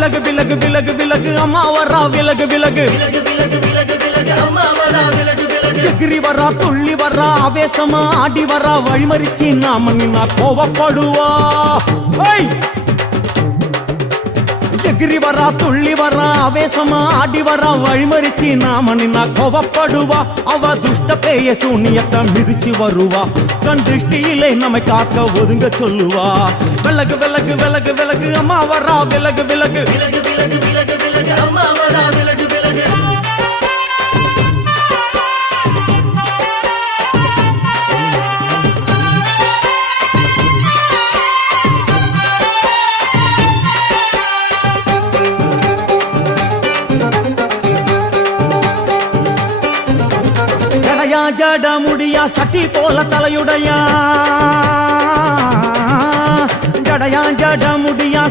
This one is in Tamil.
விலகு விலகு விலகு விலகு அம்மா வரா விலகு விலகு எகிரி வரா துள்ளி வரா ஆவேசமா ஆடி வரா வழிமறிச்சு நாம நின்னா கோவப்படுவா எகிரி வரா துள்ளி வரா ஆவேசமா ஆடி வரா வழிமறிச்சு நாம நின்னா கோவப்படுவா அவ துஷ்ட பேய சூனியத்தை மிதிச்சு வருவா கண் திருஷ்டியிலே நம்மை காக்க ஒதுங்க சொல்லுவா விலகு விலகு விலகு விலகு அம்மா வரா விலகு விலகு அம்மா வரா விலகு விலகு ஜட முடியா சட்டி போல தலையுடையா ஜடையா ஜட முடியா